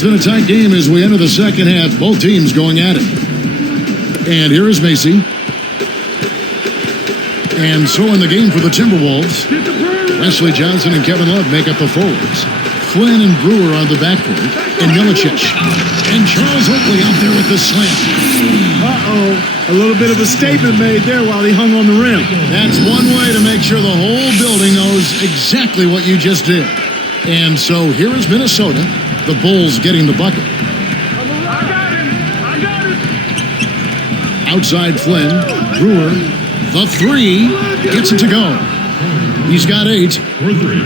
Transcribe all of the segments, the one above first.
It's been a tight game as we enter the second half. Both teams going at it. And here is Macy. And so in the game for the Timberwolves, Wesley Johnson and Kevin Love make up the forwards. Flynn and Brewer on the backcourt, and Milicic. And Charles Oakley out there with the slam. Uh-oh. A little bit of a statement made there while he hung on the rim. That's one way to make sure the whole building knows exactly what you just did. And so here is Minnesota, the Bulls getting the bucket. I got it. Outside Flynn, Brewer, the three, gets it to go. He's got 8. For 3.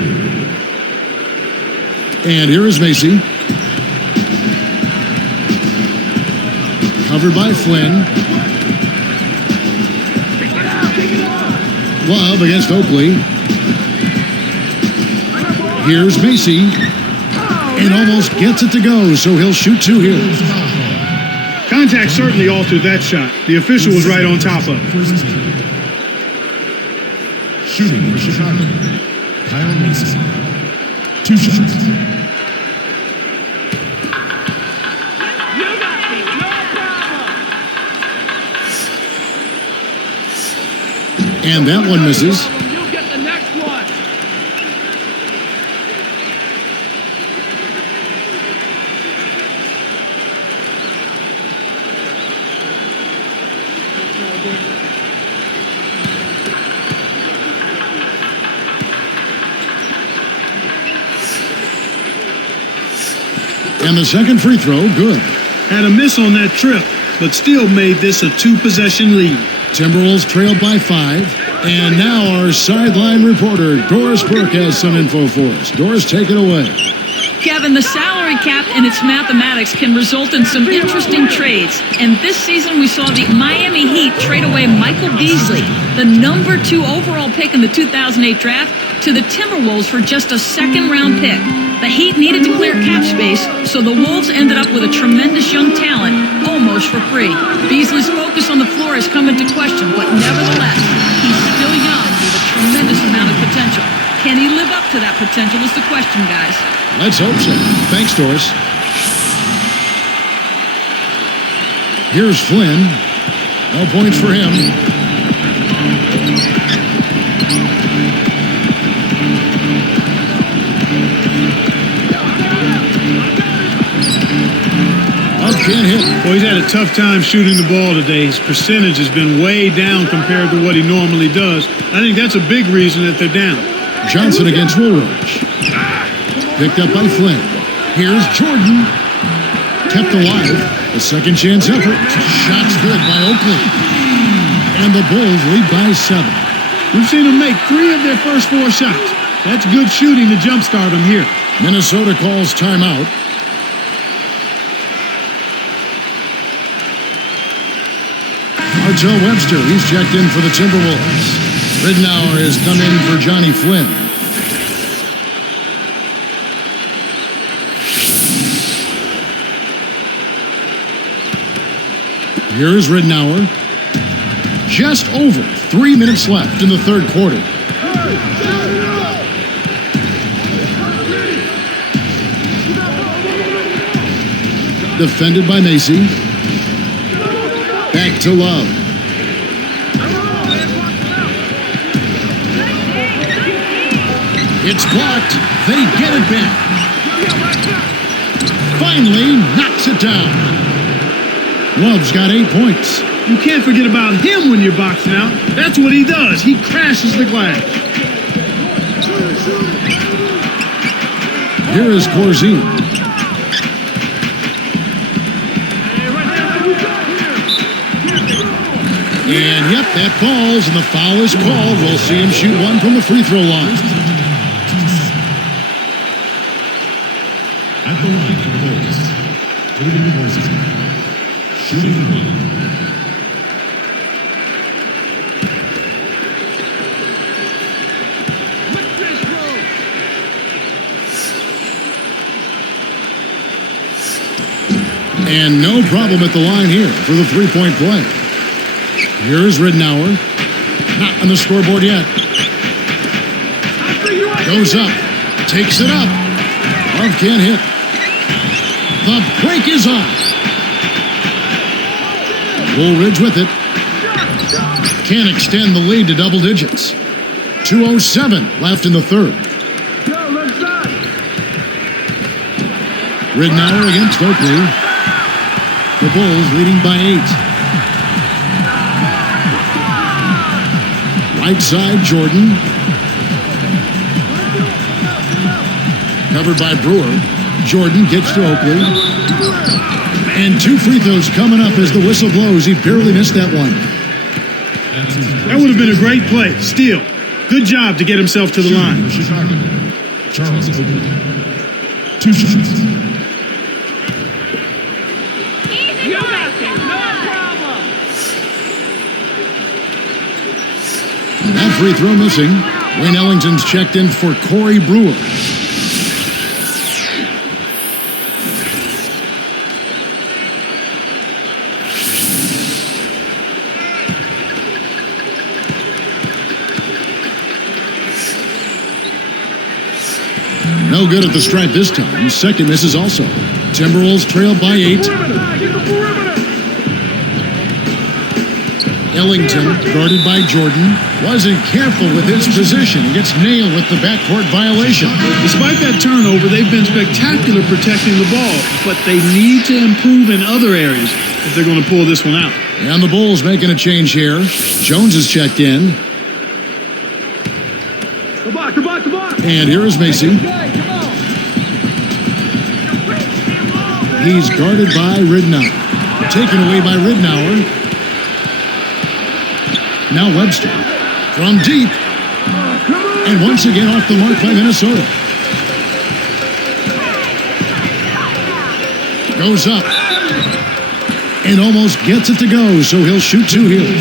And here is Macy. Covered by Flynn. Love against Oakley. Here's Macy. And almost gets it to go, so he'll shoot 2 here. Contact certainly altered that shot. The official was right on top of it. Shooting for Chicago, Kyle Mason. 2 shots. And that one misses. You get the next one. And the second free throw, good. Had a miss on that trip, but still made this a 2-possession lead. Timberwolves trailed by 5. And now our sideline reporter, Doris Burke, has some info for us. Doris, take it away. Kevin, the salary cap and its mathematics can result in some interesting trades. And this season we saw the Miami Heat trade away Michael Beasley, the number 2 overall pick in the 2008 draft, to the Timberwolves for just a second-round pick. The Heat needed to clear cap space, so the Wolves ended up with a tremendous young talent, almost for free. Beasley's focus on the floor has come into question, but nevertheless, he's still young with a tremendous amount of potential. Can he live up to that potential is the question, guys. Let's hope so. Thanks, Doris. Here's Flynn. No points for him. Love can't hit. Well, he's had a tough time shooting the ball today. His percentage has been way down compared to what he normally does. I think that's a big reason that they're down. Johnson against Woolridge. Picked up by Flynn. Here's Jordan. Kept alive. A second chance effort. Shots good by Oakley. And the Bulls lead by 7. We've seen them make 3 of their first 4 shots. That's good shooting to jumpstart them here. Minnesota calls timeout. Martell Webster, he's checked in for the Timberwolves. Ridnour has come in for Johnny Flynn. Here's Ridnour. Just over 3 minutes left in the third quarter. Defended by Macy. Back to Love. It's blocked. They get it back. Finally knocks it down. Love's got 8 points. You can't forget about him when you're boxing out. That's what he does. He crashes the glass. Here is Corzine. And yep, that falls, and the foul is called. We'll see him shoot 1 from the free throw line. At the line for the Bulls, David Corzine, shooting 1. And no problem at the line here for the three-point play. Here's Ridnour. Not on the scoreboard yet. Goes up. Takes it up. Love can't hit. The break is off. Woolridge with it. Can't extend the lead to double digits. 2:07 left in the third. Ridnour against Oakley. The Bulls leading by 8. Right side, Jordan. Covered by Brewer. Jordan gets to Oakley. And 2 free throws coming up as the whistle blows. He barely missed that one. That would have been a great play. Steal. Good job to get himself to the line. Chicago. Charles Oakley. 2 shots. That free throw missing. Wayne Ellington's checked in for Corey Brewer. No good at the stripe this time. Second misses also. Timberwolves trail by 8. Ellington, guarded by Jordan, wasn't careful with his position. Gets nailed with the backcourt violation. Despite that turnover, they've been spectacular protecting the ball, but they need to improve in other areas if they're going to pull this one out. And the Bulls making a change here. Jones is checked in. And here is Macy. He's guarded by Ridnour. Taken away by Ridnour. Now Webster from deep. And once again off the mark by Minnesota. Goes up. And almost gets it to go, so he'll shoot 2 here.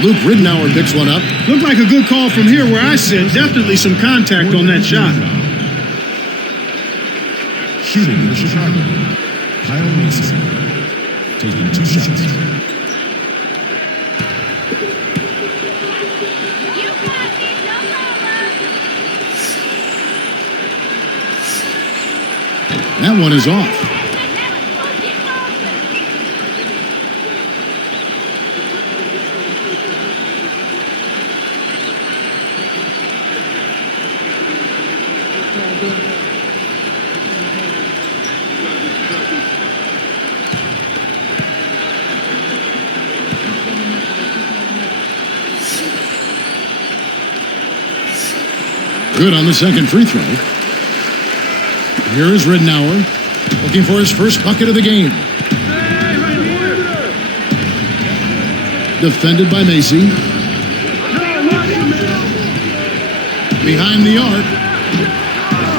Luke Ridnour picks one up. Looked like a good call from here where I sit. Definitely some contact on that shot. Shooting for Chicago. Kyle Mason. Taking 2 shots. That one is off. Good on the second free throw. Here is Ridnour, looking for his first bucket of the game. Defended by Macy. Behind the arc.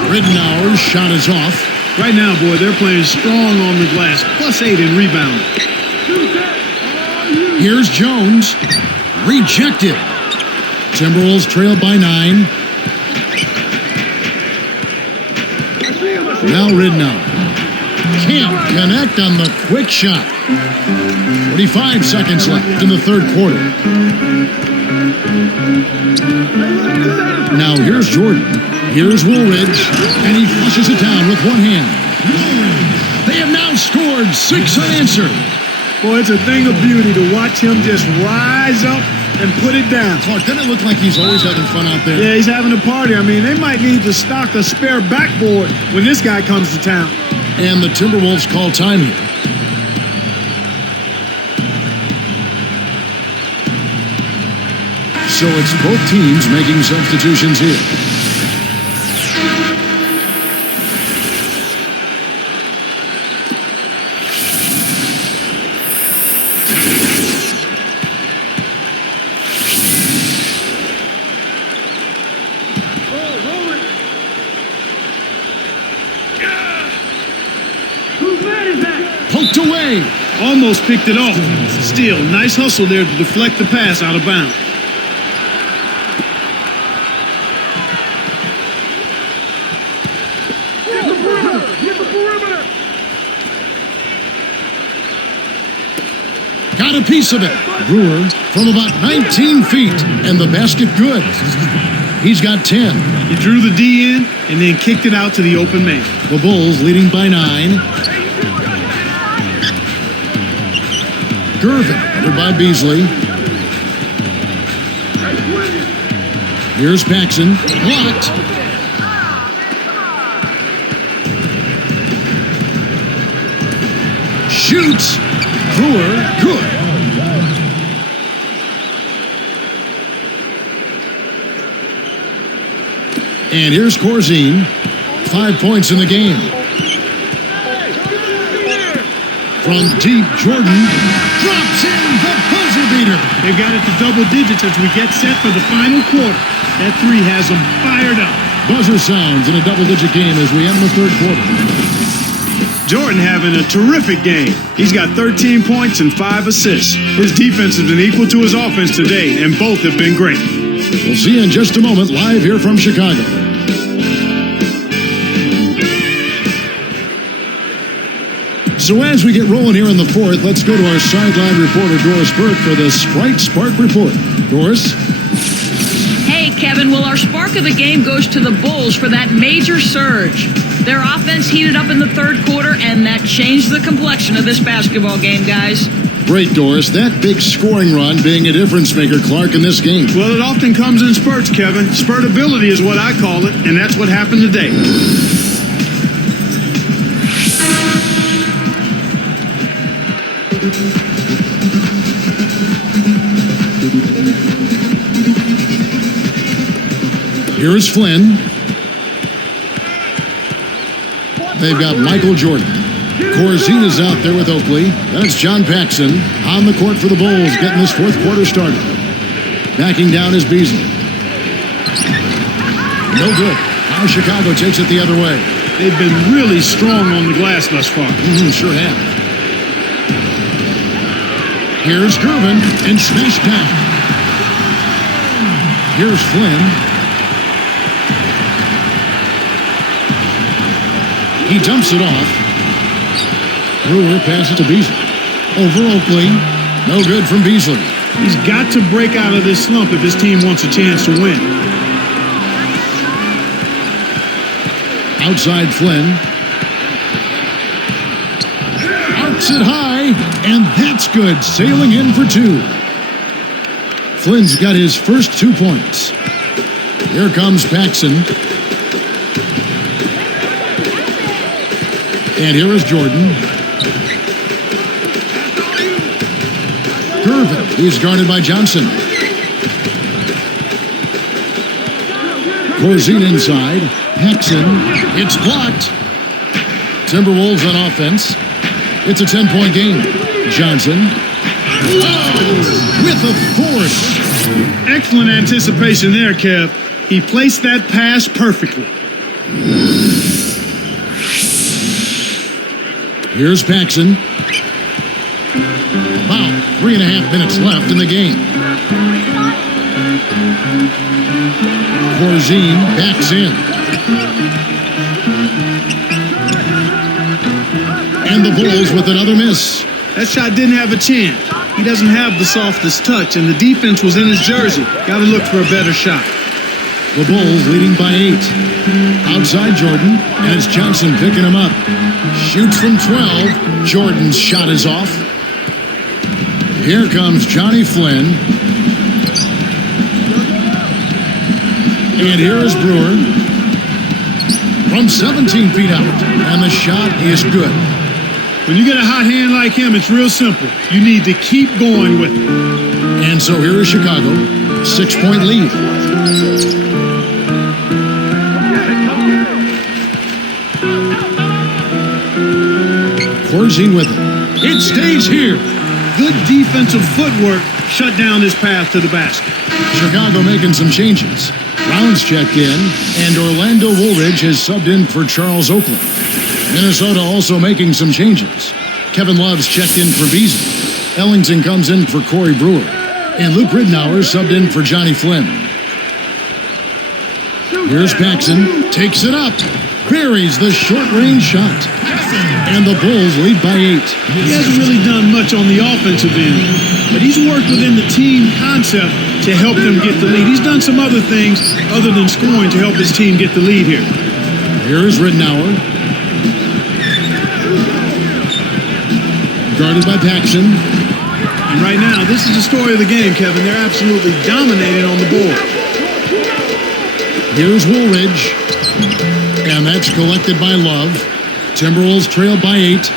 Ridnour's shot is off. Right now, boy, they're playing strong on the glass. +8 in rebound. Here's Jones. Rejected. Timberwolves trail by 9. Now Ridnour. Can't connect on the quick shot. 45 seconds left in the third quarter. Now here's Jordan. Here's Woolridge. And he flushes it down with one hand. They have now scored 6 unanswered. Boy, it's a thing of beauty to watch him just rise up and put it down. Clark, doesn't it look like he's always having fun out there? Yeah, he's having a party. I mean, they might need to stock a spare backboard when this guy comes to town. And the Timberwolves call time here. So it's both teams making substitutions here. Poked away. Almost picked it off. Steal. Nice hustle there to deflect the pass out of bounds. got a piece of it. Brewer from about 19 feet, and the basket good. He's got 10. He drew the D in and then kicked it out to the open man. The Bulls leading by 9. Gervin, headed by Beasley. Here's Paxson. Blocked. Shoots. Brewer, good. And here's Corzine. 5 points in the game. From deep, Jordan drops in the buzzer beater. They've got it to double digits as we get set for the final quarter. That three has them fired up. Buzzer sounds in a double-digit game as we end the third quarter. Jordan having a terrific game. He's got 13 points and 5 assists. His defense has been equal to his offense today, and both have been great. We'll see you in just a moment live here from Chicago. So as we get rolling here in the fourth, let's go to our sideline reporter, Doris Burke, for the Sprite Spark Report. Doris? Hey, Kevin, well, our spark of the game goes to the Bulls for that major surge. Their offense heated up in the third quarter, and that changed the complexion of this basketball game, guys. Great, Doris. That big scoring run being a difference maker, Clark, in this game. Well, it often comes in spurts, Kevin. Spurtability is what I call it, and that's what happened today. Here's Flynn. They've got Michael Jordan. Corzine is out there with Oakley. That's John Paxson on the court for the Bulls, getting this fourth quarter started. Backing down is Beasley. No good. Now Chicago takes it the other way. They've been really strong on the glass thus far. Sure have. Here's Gervin and smashed down. Here's Flynn. He dumps it off. Brewer passes to Beasley. Over Oakley. No good from Beasley. He's got to break out of this slump if his team wants a chance to win. Outside Flynn. Arcs it high, and that's good. Sailing in for 2. Flynn's got his first 2 points. Here comes Paxson. And here is Jordan. Gervin, he's guarded by Johnson. Corzine inside. Paxson, it's blocked. Timberwolves on offense. It's a 10-point game. Johnson. Oh, with a force. Excellent anticipation there, Kev. He placed that pass perfectly. Here's Paxson. About 3.5 minutes left in the game. Corzine backs in. And the Bulls with another miss. That shot didn't have a chance. He doesn't have the softest touch, and the defense was in his jersey. Got to look for a better shot. The Bulls leading by 8. Outside Jordan, and it's Johnson picking him up. Shoots from 12. Jordan's shot is off. Here comes Johnny Flynn. And here is Brewer. From 17 feet out. And the shot is good. When you get a hot hand like him, it's real simple. You need to keep going with it. And so here is Chicago. 6-point lead. Corzine with it. It stays here. Good defensive footwork shut down his path to the basket. Chicago making some changes. Rounds checked in, and Orlando Woolridge has subbed in for Charles Oakley. Minnesota also making some changes. Kevin Love's checked in for Beasley. Ellington comes in for Corey Brewer. And Luke Ridnour subbed in for Johnny Flynn. Here's Paxson. Takes it up. buries the short-range shot. And the Bulls lead by 8. He hasn't really done much on the offensive end, but he's worked within the team concept to help them get the lead. He's done some other things other than scoring to help his team get the lead here. Here's Rittenauer. Guarded by Paxson. And right now, this is the story of the game, Kevin. They're absolutely dominating on the board. Here's Woolridge. And that's collected by Love. Timberwolves trail by 8.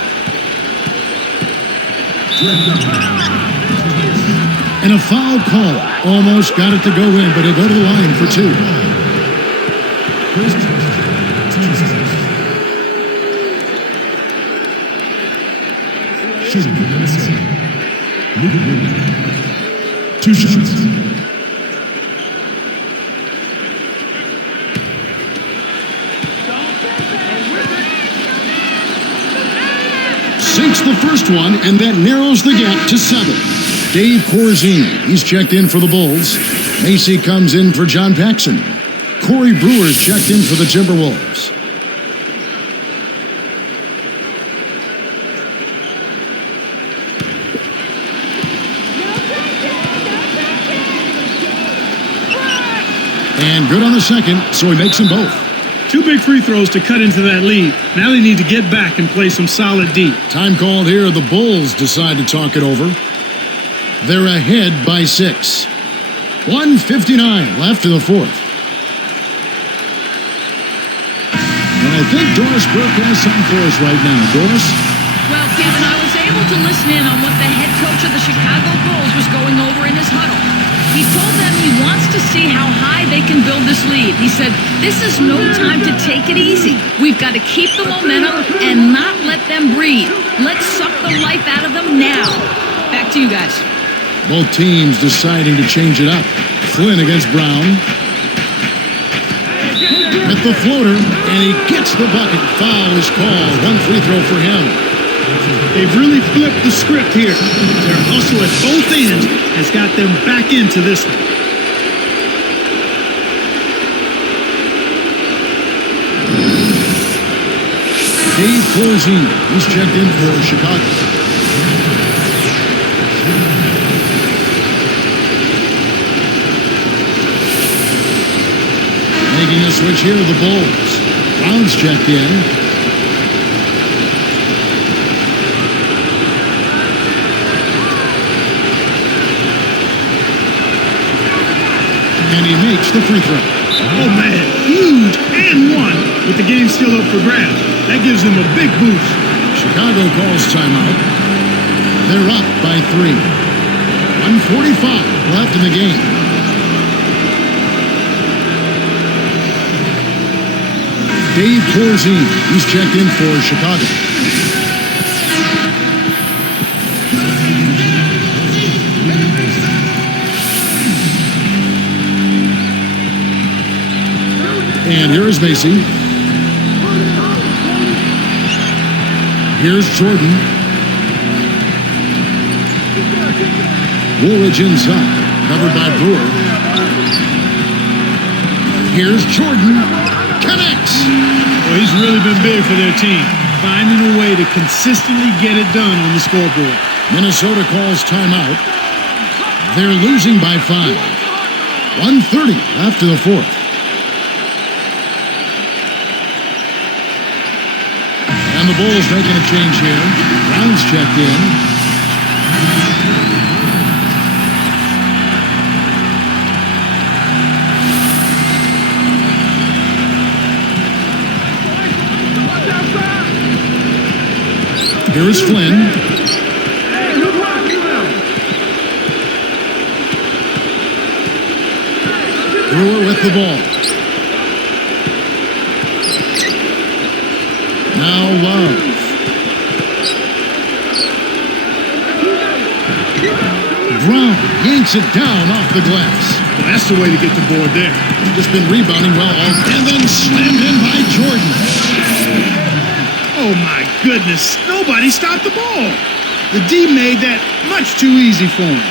And a foul call. Almost got it to go in, but he'll go to the line for 2. Shooting number 7. 2 shots. Sinks the first one, and that narrows the gap to 7. Dave Corzine, he's checked in for the Bulls. Macy comes in for John Paxson. Corey Brewer's checked in for the Timberwolves. And good on the second, so he makes them both. 2 big free throws to cut into that lead. Now they need to get back and play some solid D. Time called here. The Bulls decide to talk it over. They're ahead by 6. 1:59 left in the 4th. And I think Doris Burke has something for us right now. Doris? Well, Kevin, I was able to listen in on what the head coach of the Chicago Bulls was going over in his huddle. He told them he wants to see how high they can build this lead. He said, this is no time to take it easy. We've got to keep the momentum and not let them breathe. Let's suck the life out of them now. Back to you guys. Both teams deciding to change it up. Flynn against Brown. With the floater, and he gets the bucket. Foul is called. 1 free throw for him. They've really flipped the script here. Their hustle at both ends has got them back into this one. Dave Corzine, he's checked in for Chicago. Making a switch here, the Bulls. Brown's checked in. And he makes the free throw. Oh, man, huge and 1 with the game still up for grabs. That gives them a big boost. Chicago calls timeout. They're up by 3. 1:45 left in the game. Dave Corzine, he's checked in for Chicago. And here is Macy. Here's Jordan. Woolridge inside, covered by Brewer. Here's Jordan. Connects. Well, he's really been big for their team, finding a way to consistently get it done on the scoreboard. Minnesota calls timeout. They're losing by 5. 1:30 after the 4th. And the Bulls making a change here. Brown's checked in. Here's Flynn. Brewer with the ball. Now Love. Brown yanks it down off the glass. Well, that's the way to get the board there. Just been rebounding well all, and then slammed in by Jordan. Oh, my goodness. Nobody stopped the ball. The D made that much too easy for him.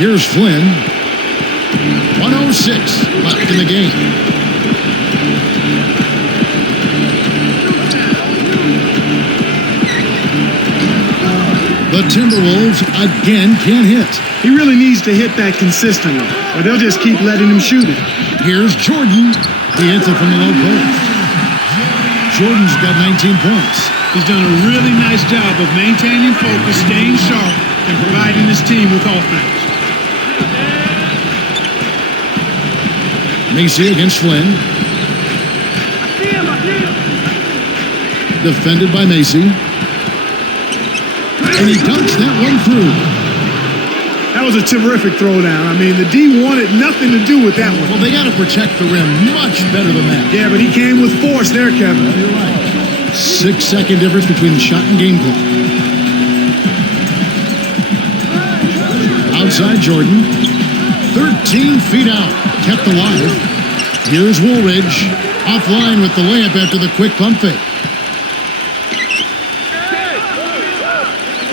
Here's Flynn. 1:06 left in the game. The Timberwolves again can't hit. He really needs to hit that consistently, or they'll just keep letting him shoot it. Here's Jordan. He hits it from the low post. Jordan's got 19 points. He's done a really nice job of maintaining focus, staying sharp, and providing his team with offense. Macy against Flynn. Defended by Macy. And he dunks that one through. That was a terrific throwdown. I mean, the D wanted nothing to do with that one. Well, they got to protect the rim much better than that. Yeah, but he came with force there, Kevin. Well, you're right. 6-second difference between the shot and game clock. Outside Jordan. 13 feet out. Kept alive. Here's Woolridge. Offline with the layup after the quick pump fake.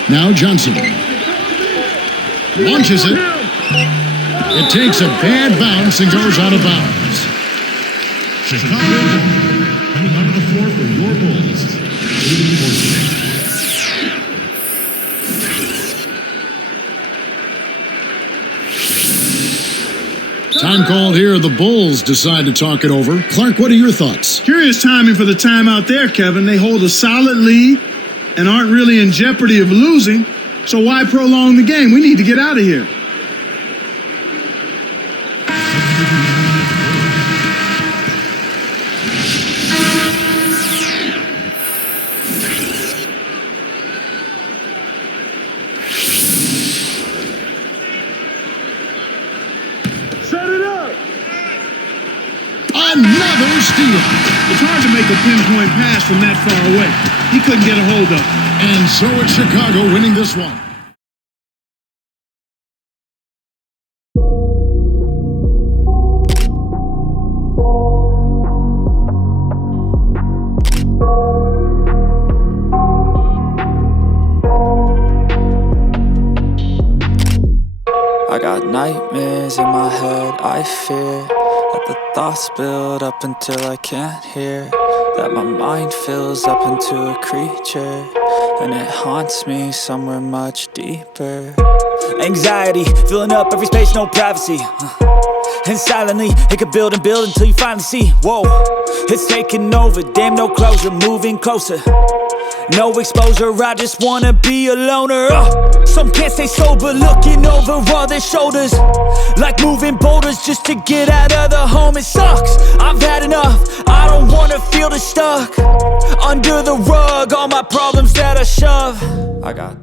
Now Johnson. Launches it. It takes a bad bounce and goes out of bounds. Chicago coming onto the floor for your Bulls. Time called here. The Bulls decide to talk it over. Clark, what are your thoughts? Curious timing for the timeout there, Kevin. They hold a solid lead and aren't really in jeopardy of losing. So why prolong the game? We need to get out of here. Set it up. Another steal. It's hard to make a pinpoint pass from that far away. He couldn't get a hold of it. And so it's Chicago winning this one. I got nightmares in my head, I fear that the thoughts build up until I can't hear, that my mind fills up into a creature, and it haunts me somewhere much deeper. Anxiety, filling up every space, no privacy. And silently, it could build and build until you finally see. Whoa, it's taking over, damn no closure, moving closer. No exposure, I just wanna be a loner. Some can't stay sober, looking over all their shoulders, like moving boulders just to get out of the home. It sucks, I've had enough, I don't wanna feel the stuck under the rug, all my problems that I shove. I got